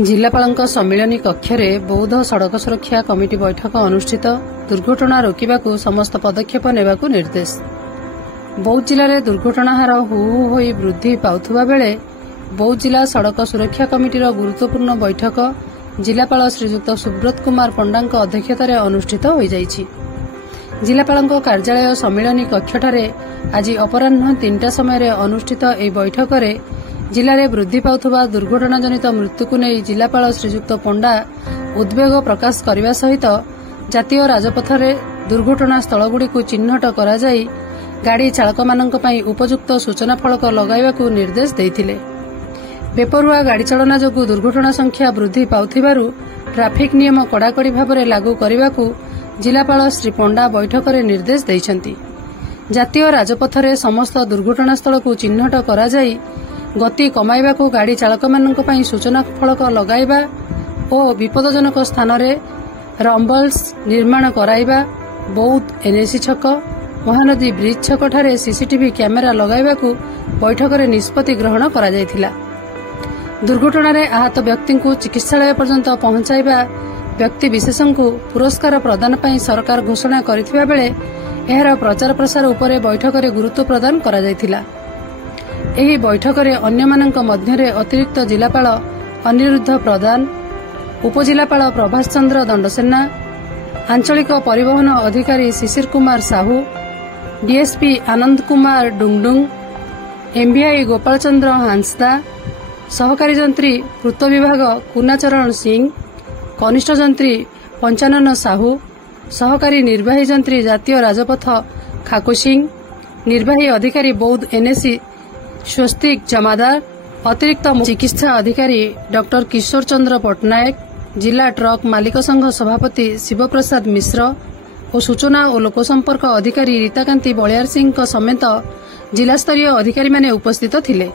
जिलापाल सम्मिलनी कक्ष बौद्ध सड़क सुरक्षा कमिटी बैठक अनुष्ठित दुर्घटना रोकने समस्त पदक्षेप नेबाकू निर्देश। बौद्ध जिले में दुर्घटना हार हु हो वृद्धि पाउथुबा बेले बौद्ध जिला सड़क सुरक्षा कमिटीर गुरुत्वपूर्ण बैठक जिलापाल श्रीजुक्त सुब्रत कुमार पंडा अध्यक्षतार अनुष्ठित हो जाइछि। जिलापाल कार्यालय सम्मिलनी कक्षठारे आज अपराह्न 3टा समय अनुष्ठित ए बैठक में जिले में वृद्धि पाउथुबा दुर्घटनाजनित मृत्यु को नहीं जिलापाल श्रीजुक्त पंडा उद्वेग प्रकाश करने सहित जातीय राजपथ में दुर्घटना स्थलगुड़िक चिन्हट करा जाई गाड़ी चालक मानक पई उपयुक्त सूचना फलक लगाइबाकू निर्देश देइथिले। बेपरुआ गाड़ी चालना जोगु दुर्घटना संख्या वृद्धि पाउथिबारु ट्राफिक नियम कड़ाकड़ी भाव में लागू करने जिलापाल श्री पंडा बैठक में निर्देश देइछंती। जातीय राजपथ में समस्त दुर्घटना स्थल को चिन्हट करा जाई गति कमाइबाकू गाड़ी चालक मानक पई सूचना फलक लगाइबा और विपदजनक स्थान में रंबल्स निर्माण कराइबा बौद्ध एनएसी छक महानदी ब्रिज छक ठारे सीसीटीवी कैमेरा लगाइबाकू बैठक में निष्पत्ति ग्रहण करा जायथिला। दुर्घटना रे आहत व्यक्ति को चिकित्सालय पर्यंत पहुंचाइबा व्यक्ति विशेषण को पुरस्कार प्रदान पई सरकार घोषणा करथिबा बेले एहार प्रचार प्रसार उपरे बैठक में गुरुत्व प्रदान करा जायथिला। एही बैठक में अन्य मानक मध्यरे अतिरिक्त जिलापाल अनिरुद्ध प्रधान, उपजिलापाल प्रभाष चंद्र दंडसेना, आंचलिक परिवहन अधिकारी शिशिर कुमार साहू, डीएसपी आनंद कुमार डुंगडुंग, एमबीआई गोपाल चंद्र हांसदा, सहकारी जंत्री पूर्त विभाग कुनाचरण सिंह, कनिष्ठ जंत्री पंचानन साहू, सहकारी निर्वाही जंत्री जातीय राजपथ खाकू सिंह, निर्वाही अधिकारी बौद्ध एनएसी स्वस्तिक जमादार, अतिरिक्त चिकित्सा अधिकारी डॉक्टर किशोर चंद्र पटनायक, जिला ट्रक मालिक संघ सभापति शिवप्रसाद मिश्र और सूचना और लोकसंपर्क अधिकारी रीताकांति बलियार सिंह समेत जिलास्तरीय अधिकारी माने उपस्थित थिले।